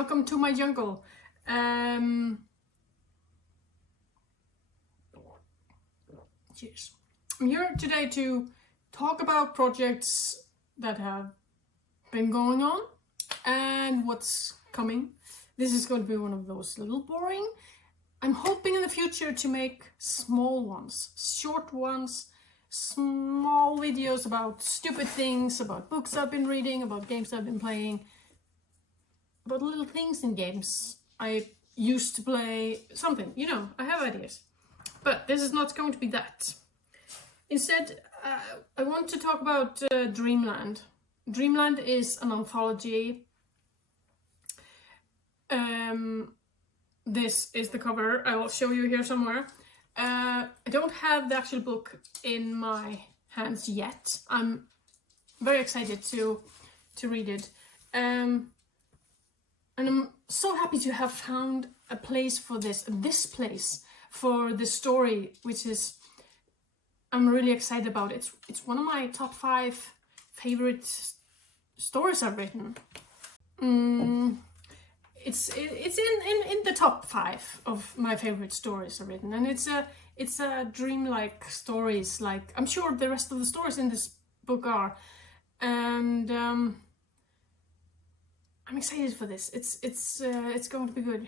welcome to my jungle. Cheers. I'm here today to talk about projects that have been going on and what's coming. This is going to be one of those little boring. I'm hoping in the future to make small ones, short ones, small videos about stupid things, about books I've been reading, about games I've been playing, about little things in games I used to play, something, you know, I have ideas. But this is not going to be that. Instead, I want to talk about Dreamland. Dreamland is an anthology. This is the cover. I will show you here somewhere. I don't have the actual book in my hands yet. I'm very excited to read it. And I'm so happy to have found a place for this place for the story, which is I'm really excited about. It's one of my top 5 favorite stories I've written. It's in the top 5 of my favorite stories I've written, and it's a dreamlike stories, like I'm sure the rest of the stories in this book are, and I'm excited for this. It's going to be good.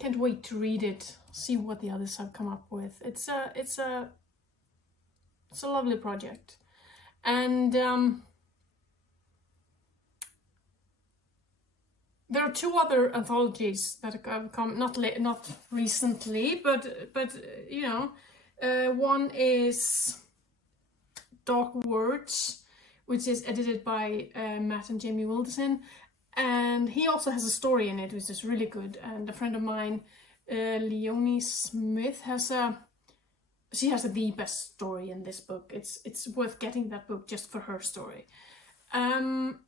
Can't wait to read it, see what the others have come up with. It's a lovely project, and there are 2 other anthologies that have come not recently, but you know, one is Dark Words, which is edited by Matt and Jamie Wilderson, and he also has a story in it which is really good. And a friend of mine, Leonie Smith, has the best story in this book. It's worth getting that book just for her story. And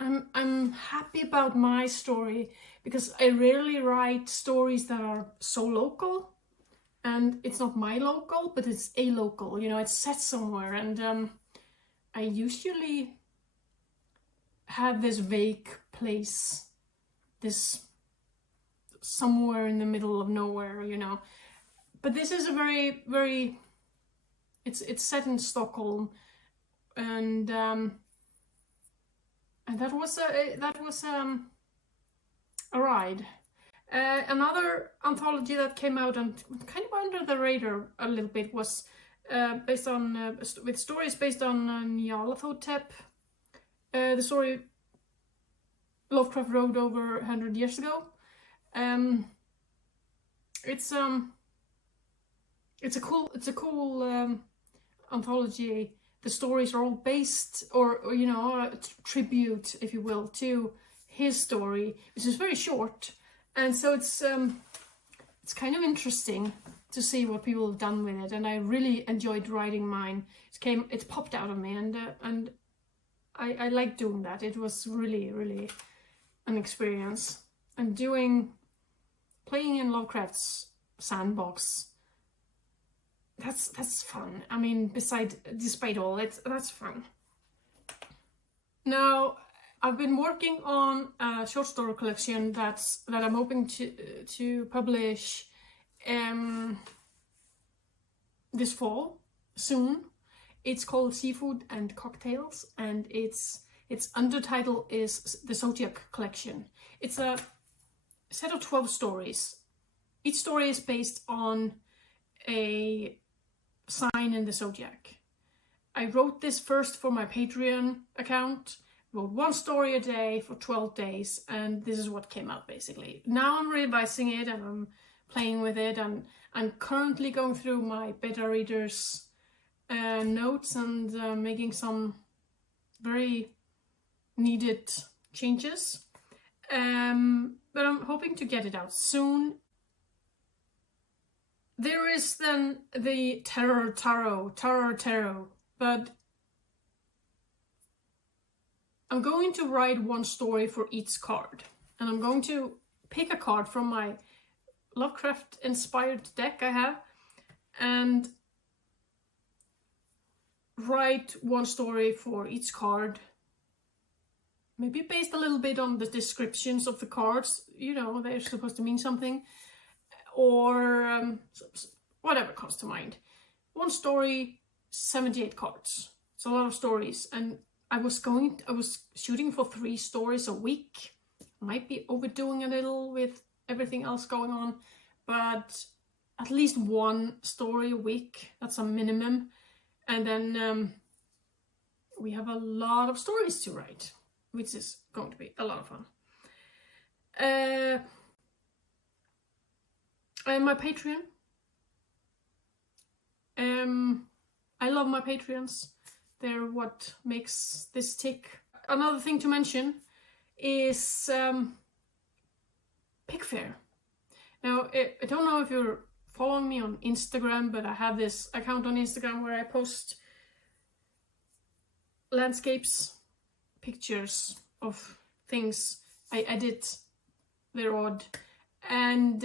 I'm happy about my story because I rarely write stories that are so local, and it's not my local, but it's a local, you know, it's set somewhere, and I usually have this vague place, this somewhere in the middle of nowhere, you know. But this is a very it's set in Stockholm, and that was a ride. Another anthology that came out and kind of under the radar a little bit was based on with stories based on Nyarlathotep, the story Lovecraft wrote over 100 years ago. It's a cool anthology. The stories are all based, or you know, a tribute, if you will, to his story, which is very short, and so it's kind of interesting to see what people have done with it. And I really enjoyed writing mine. It popped out of me, and I like doing that. It was really an experience, and playing in Lovecraft's sandbox. That's fun. I mean, despite all, that's fun. Now, I've been working on a short story collection that I'm hoping to publish this fall soon. It's called Seafood and Cocktails, and its undertitle is the Zodiac Collection. It's a set of 12 stories. Each story is based on a sign in the zodiac. I wrote this first for my Patreon account, wrote 1 story a day for 12 days, and this is what came out basically. Now I'm revising it and I'm playing with it, and I'm currently going through my beta readers notes and making some very needed changes, but I'm hoping to get it out soon. There is then the Tarot Tarot, but I'm going to write 1 story for each card, and I'm going to pick a card from my Lovecraft inspired deck I have, and write 1 story for each card maybe based a little bit on the descriptions of the cards, you know, they're supposed to mean something, or whatever comes to mind. One story, 78 cards. It's a lot of stories, and I was shooting for 3 stories a week. Might be overdoing a little with everything else going on, but at least 1 story a week, that's a minimum. And then we have a lot of stories to write, which is going to be a lot of fun. And my Patreon. I love my Patreons. They're what makes this tick. Another thing to mention is Pickfair. Now, I don't know if you're following me on Instagram, but I have this account on Instagram where I post landscapes, pictures of things. I edit, they're odd. And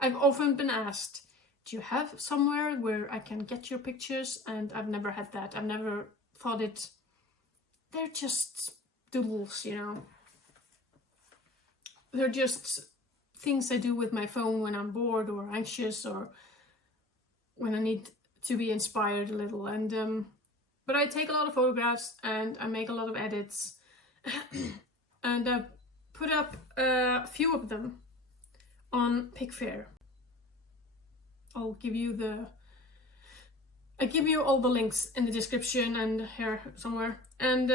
I've often been asked, do you have somewhere where I can get your pictures? And I've never had that. I've never thought it. They're just doodles, you know. They're just things I do with my phone when I'm bored or anxious, or when I need to be inspired a little. And but I take a lot of photographs and I make a lot of edits. And I've put up a few of them on Pickfair. I'll give you all the links in the description and here somewhere. And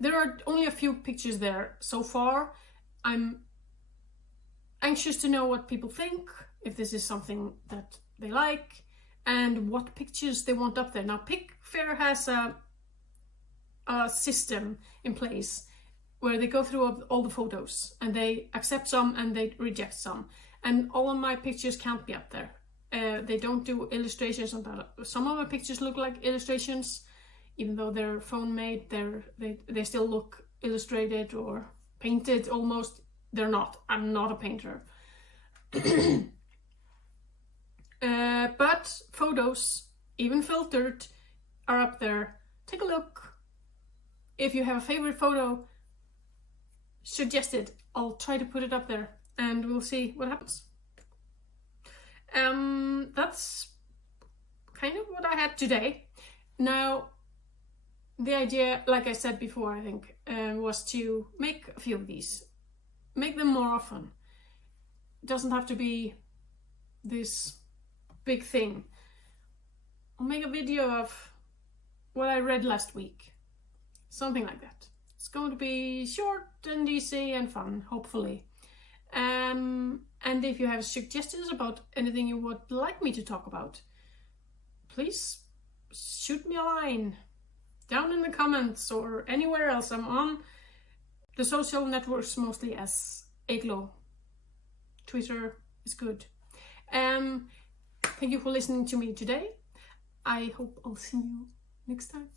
there are only a few pictures there so far. I'm anxious to know what people think, if this is something that they like, and what pictures they want up there. Now, Pickfair has a system in place where they go through all the photos and they accept some and they reject some. And all of my pictures can't be up there. They don't do illustrations on that. Some of my pictures look like illustrations, even though they're phone made. They still look illustrated or painted almost. They're not. I'm not a painter. But photos, even filtered, are up there. Take a look. If you have a favorite photo, suggest it. I'll try to put it up there and we'll see what happens. That's kind of what I had today. Now, the idea, like I said before, I think, was to make a few of these. Make them more often. It doesn't have to be this big thing. I'll make a video of what I read last week. Something like that. It's going to be short and easy and fun, hopefully. And if you have suggestions about anything you would like me to talk about, please shoot me a line down in the comments or anywhere else. I'm on the social networks mostly as Eglo. Twitter is good. Thank you for listening to me today. I hope I'll see you next time.